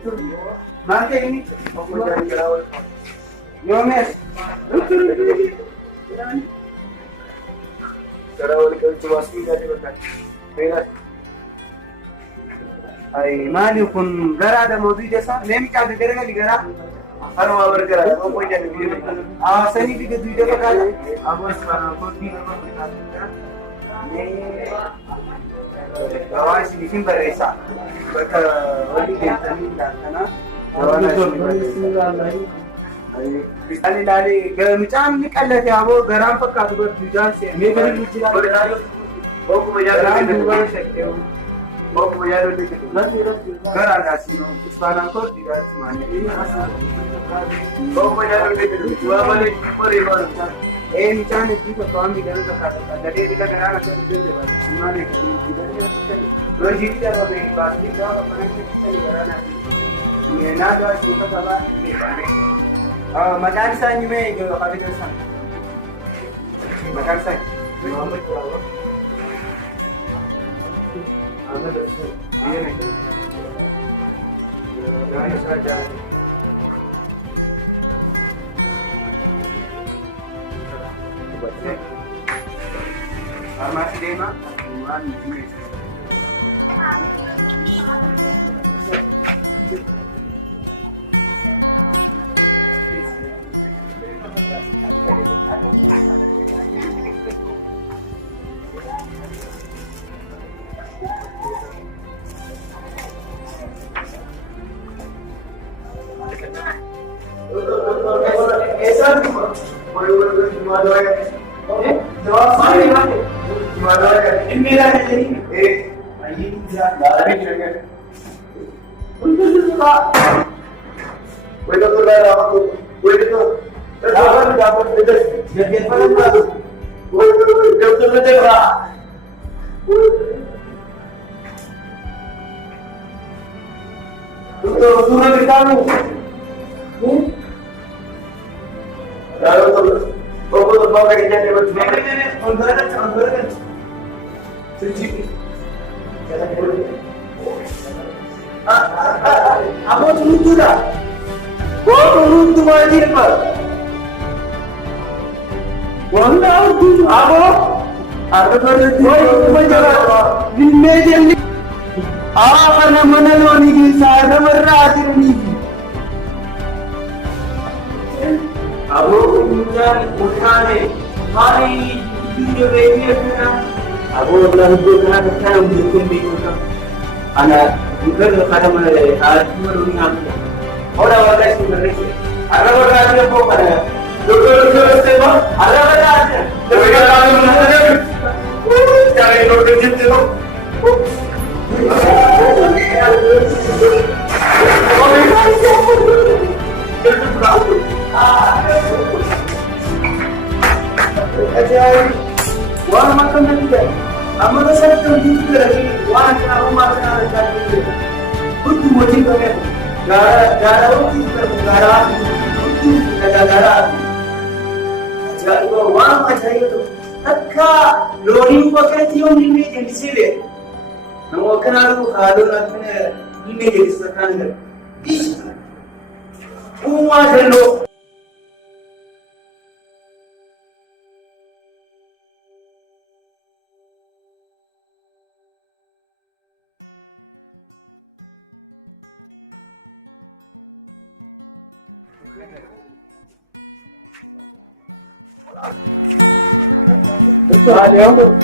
Maal ta'e inni? Yoomees? Gara wal qabatu waasii gaadii bakka. Beelas. Ay maali kun garaadha mootii isaa? Mee miidhaa garagali garaa? Haruma bargara. Oomuu ijaan biyya. Sanii fi gadi daba kaala? Abbas kooti Gawaan isiniifin barreessa. Bakka walii deemtanii ilaaltana. Bishaan ilaalee mucaan ni qallate aboo garaan fakkaatu bardu ijaan se'e. Mee gadi jira. Ooguma Garaan duubaa yaaduu shakkee. Ooguma yaaduu Garaadhaas ispaanaan kooti gaatti malee. Ooguma yaaduu waa malee malee baanu. Mucaan itti fakkaatu miidhagina fakkaatu. Gadee dila garaan akka iddoo jabaatu. Simaan eegalee miidhagina akkasii. Lojii darbee baasii gaafa kanatti akkasii garaan adii. Nagaa suuqa sabaa deebaanee. Maqaan isaa ni mee habita isaa? Maqaan isaa? Farmaasii deemaa? Waan nuti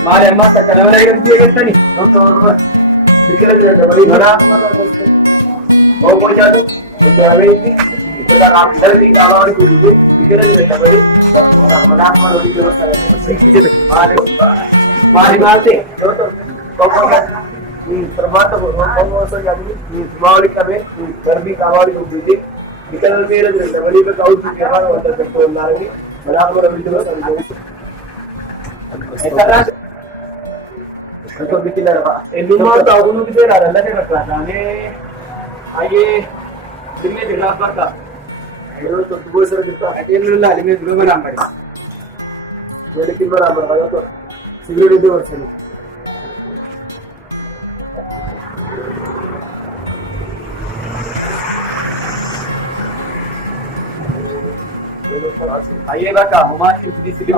Maali amma akka nama eegamtii eegamtanii? Biqila jira dabalii Ooguma nyaatu hojjaabee darbii qaama waliin guutuuf biqila jira dabalii manaaf mana waliin jira maali maal ta'e? Ooguma nyaatu sirbaata ooguma osoo nyaatu maa waliin qabee darbii qaama waliin guutuuf biqila jira dabalii bakka hojii keeraa wanta tokko wallaalanii manaaf mana waliin jira Betul bikin apa? Rumah tahu nu kita ada lagi kerana aye demi dengan apa kah? Itu tu dua seri kita. Ini lah ini dulu mana mari. Jadi kita berapa kali tu? Sigur itu macam ni. Aye baka huma simpli sili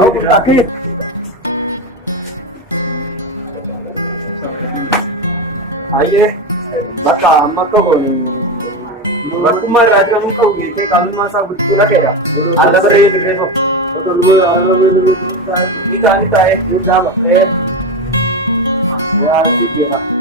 Aye baka amma ko Bakuma Raja mun kau ke kamu masa betul lah kira. Ada beri itu keso. Betul gue ada beri itu. Ini tak ini. Ini dah lah. Ya sih dia.